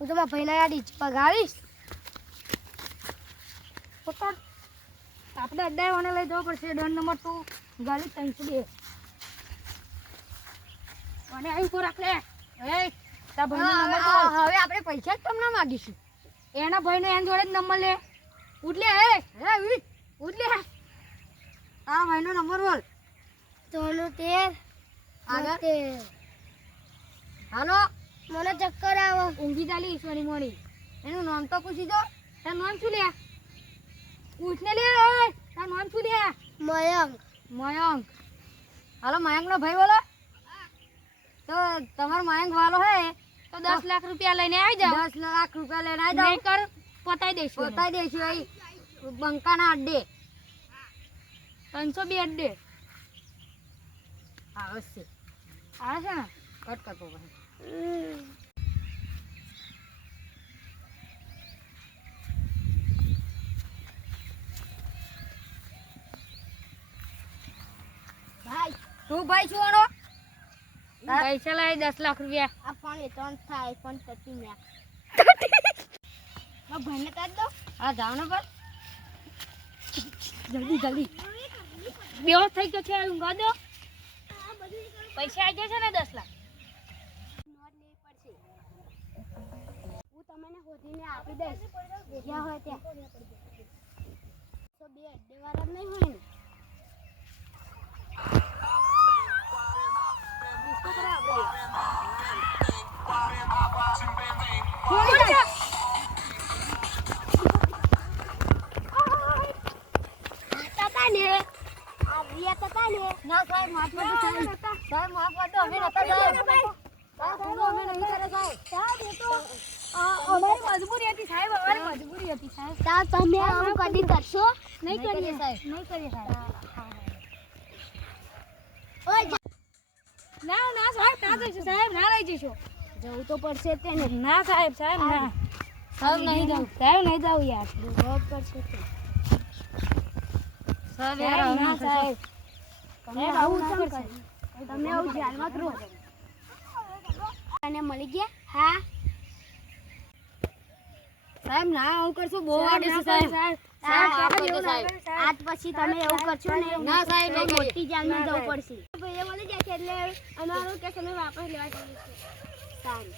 હું તો મારા ભાઈના યાદ પગાવીશ. પોતા આપણે અડ્ડાવાને લઈ જવો પડશે. દંડ નંબર ટુ ગાડી ત્રણસો બે. અને અહીં કોરાક લે. હવે આપણે પૈસા જ તમને માગીશું. એના ભાઈનો એન જોડે જ નંબર લે. ઉઠ હે હે ઉઠ ઉઠ લે. ભાઈનો નંબર બોલ. ત્રણ તેર આગળ? હાલો. મને ચક્કર આવે. ઊંઘી ચાલી ઈશ્વરી મોડી. એનું નામ તો પૂછી દો. તાર નામ શું લે? પૂછને લે ઓય તાર નામ શું લે? મયંક. મયંક. હાલો મયંકનો ભાઈ બોલો. તો તમારો મયંક વાલો હે તો દસ લાખ રૂપિયા લઈને આવી જાવ દસ લાખ રૂપિયા લઈને આવી જાવ કર પતાઈ દેશું. પતાઈ દઈશું અહીં બંકાના અડ્ડે. ત્રણસો બે અડ્ડે. આવશે આવે છે ને? કટ કરતો ભાઈ તું ભાઈ શું આનો પૈસા લાવી દસ લાખ રૂપિયા. આ પણ ત્રણ થાય પણ થતી હા ભાઈને કાઢ દો. હા જાવ ને પર જલ્દી જલ્દી. બેહોશ થઈ ગયો છે ઊંઘા દો. પૈસા આવી જશે ને દસ લાખ હું તમને આપી દઈશ જ્યાં હોય ત્યાં તો બે અડ્ડે વાળા નહીં હોય ને ને સાહેબ માફ કરજો સાહેબ સાહેબ માફ કરજો અમે નતા સાહેબ સાહેબ અમે નહીં કરે સાહેબ સાહેબ એ તો અમારી મજબૂરી હતી સાહેબ અમારી મજબૂરી હતી સાહેબ. તા તમે આવું કદી કરશો? નહીં કરીએ. સાહેબ. નહીં કરીએ સાહેબ. ના ના સાહેબ ના જઈશું સાહેબ ના લઈ જઈશું. જવું તો પડશે તેને. ના સાહેબ સાહેબ ના. સાહેબ નહીં જાવ સાહેબ નહીં જાવ યાર. જવું પડશે સાહેબ યાર, યાર ના ના સાહેબ તમે આવું આવું ના કરશો. તમે આવું ધ્યાનમાં કરો અને મળી ગયા? હા. સાહેબ ના આવું કરશો બહુ વાગે છે સાહેબ. આજ પછી તમે એવું કરશો ને ના સાહેબ મોટી જાનમાં જવું પડશે. ભાઈએ મળી જાય છે એટલે અમારું કે તમે વાપસ લેવા જઈએ સારું.